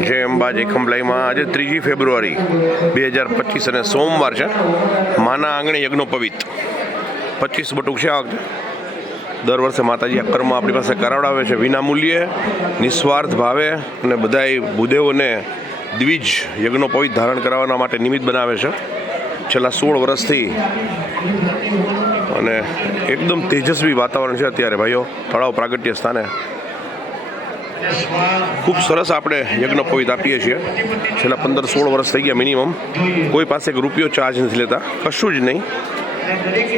જય અંબા જય ખંભલાઈમાં આજે 3 ફેબ્રુઆરી 2025 અને સોમવાર છે. માના આંગણે યજ્ઞોપવિત 25 બટુક છે. આ વખતે દર વર્ષે માતાજી આ કર્મ આપણી પાસે કરાવડાવે છે વિના મૂલ્યે, નિસ્વાર્થ ભાવે, અને બધાય ભૂદેવોને દ્વિજ યજ્ઞોપવિત ધારણ કરાવવા માટે નિમિત્ત બનાવે છે છેલ્લા 16 વર્ષથી. અને એકદમ તેજસ્વી વાતાવરણ છે અત્યારે ભાઈઓ તળાવ પ્રાગટ્ય સ્થાને. ખૂબ સરસ આપણે યજ્ઞોપવિત આપીએ છીએ. છેલ્લા 15-16 વર્ષ થઈ ગયા મિનિમમ. કોઈ પાસે એક રૂપિયો ચાર્જ નથી લેતા, કશું જ નહીં.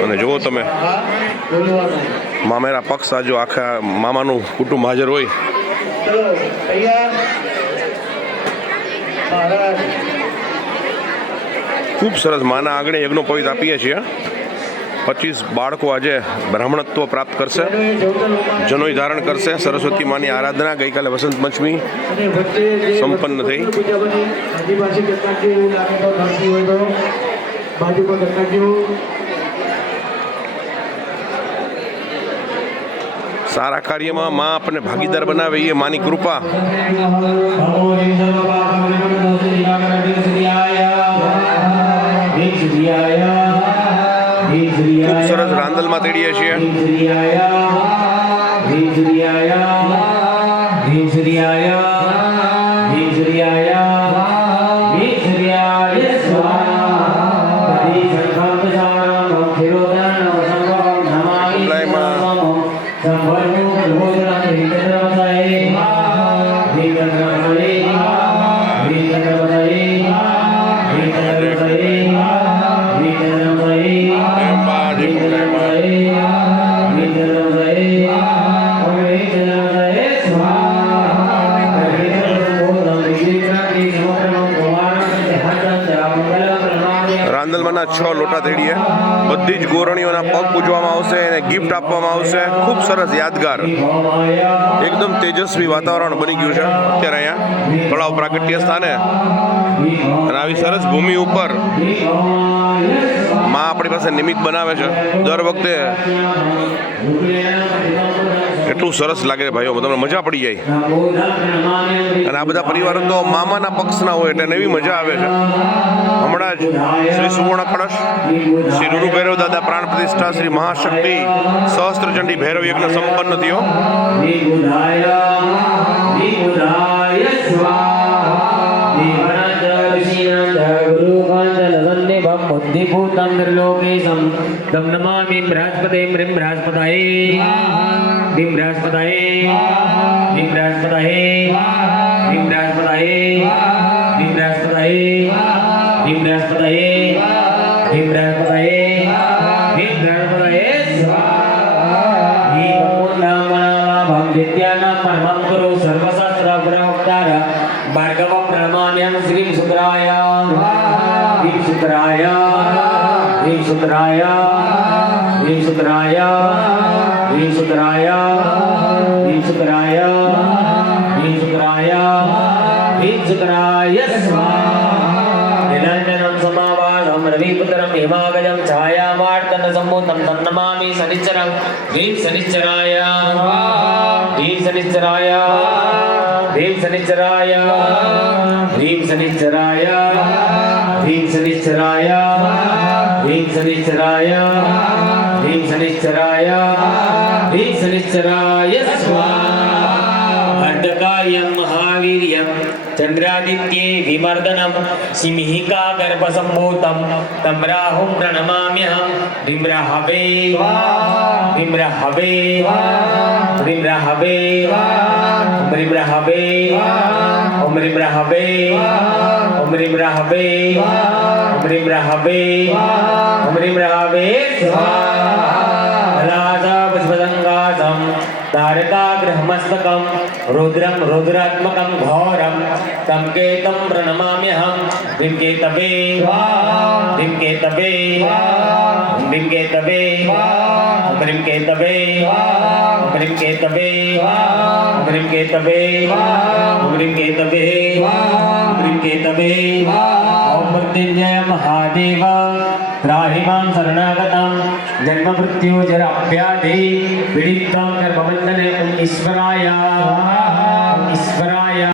અને જુઓ તમે મામેરા પક્ષ આ જો આખા મામાનું કુટુંબ હાજર હોય. ખૂબ સરસ માના આંગણે યજ્ઞોપવિત આપીએ છીએ. 25 બાળકો આજે બ્રાહ્મણત્વ પ્રાપ્ત કરશે, જનોઈ ધારણ કરશે. સરસ્વતી માની આરાધના ગઈકાલે વસંત પંચમી સંપન્ન થઈ. સારા કાર્યમાં માં આપણને ભાગીદાર બનાવે એ માની કૃપા. ખૂબ સરસ રાંદલમાં તેડીએ છીએ. રાંદલમાંના 6 લોટા તેડીએ. બધી જ ગોરણીઓના પગ પૂજવામાં આવશે અને ગિફ્ટ આપવામાં આવશે. ખૂબ સરસ યાદગાર, એકદમ તેજસ્વી વાતાવરણ બની ગયું છે અત્યારે અહીંયા તળાવ પ્રાગટ્ય સ્થાને. અને આવી સરસ ભૂમિ ઉપર માં આપણી પાસે નિમિત્ત બનાવે છે દર વખતે. એટલું સરસ લાગે ભાઈઓ, તમને મજા પડી જાય. અને આ બધા પરિવારો તો મામાના પક્ષના હોય એટલે એવી મજા આવે છે. હમણાં જ શ્રી સુવર્ણ કળશ, શ્રી રૂરુ ભૈરવ દાદા પ્રાણ પ્રતિષ્ઠા, શ્રી મહાશક્તિ સહસ્ત્રચંડી ભૈરવ યજ્ઞ સંપન્ન થયો. बुद्धिभूतं निर्लोकेशं तं नमामि बृहस्पते ह्रीं बृहस्पतये ह्रीं बृहस्पतये ह्रीं बृहस्पतये ह्रीं बृहस्पतये ह्रीं बृहस्पतये ह्रीं बृहस्पतये ह्रीं बृहस्पतये ह्रीं बृहस्पतये ह्रीं विद्यानां परमं गुरु सर्वशास्त्र प्रवक्तार भार्गव प्रमाण्यं श्री शुक्राय ह्रीं शुक्राय ह्रीं शुक्राय ह्रीं शुक्राय ह्रीं शुक्राय ह्रीं शुक्राय ह्रीं शुक्राय ह्रीं शुक्राय निरञ्जनं समावासं रविपुत्रं हिमागजं छायामार्तण्ड सम्भूतं तं नमामि शनिश्चरं ह्रीं शनिश्चराय ह्रीं शनिश्चराय ह्रीं शनिश्चराय ह्रीं शनिश्चराय ह्रीं शनिश्चराय ह्रीं शनिश्चराय ह्रीं शनिश्चराय ह्रीं शनिश्चराय अर्धकायं महावीर्यं चन्द्रादित्ये विमर्दनं सिंहिका गर्भसम्भूतं तं राहुं प्रणमाम्यहं. ह्रीं राहवे ह्रीं राहवे ह्रीं राहवे ह्रीं राहवे ॐ ह्रीं राहवे ॐ ह्रीं राहवे ॐ ह्रीं राहवे ॐ ह्रीं राहवे राजा पुष्पदङ्गासं तारकाग्रहमस्तकं रुद्रं रुद्रात्मकं घोरं तं केतं प्रणमाम्यहं. ह्रीं केतवे ह्रीं केतवे ह्रीं केतवे ह्रीं केतवे ह्रीं केतवे ह्रीं केतवे ह्रीं केतवे ह्रीं केतवे. ॐ मृत्युञ्जय महादेव त्राहि मां शरणागतं जन्म मृत्यु जराभ्याधि पीडितं कर्मबन्धने ईश्वराय ईश्वराय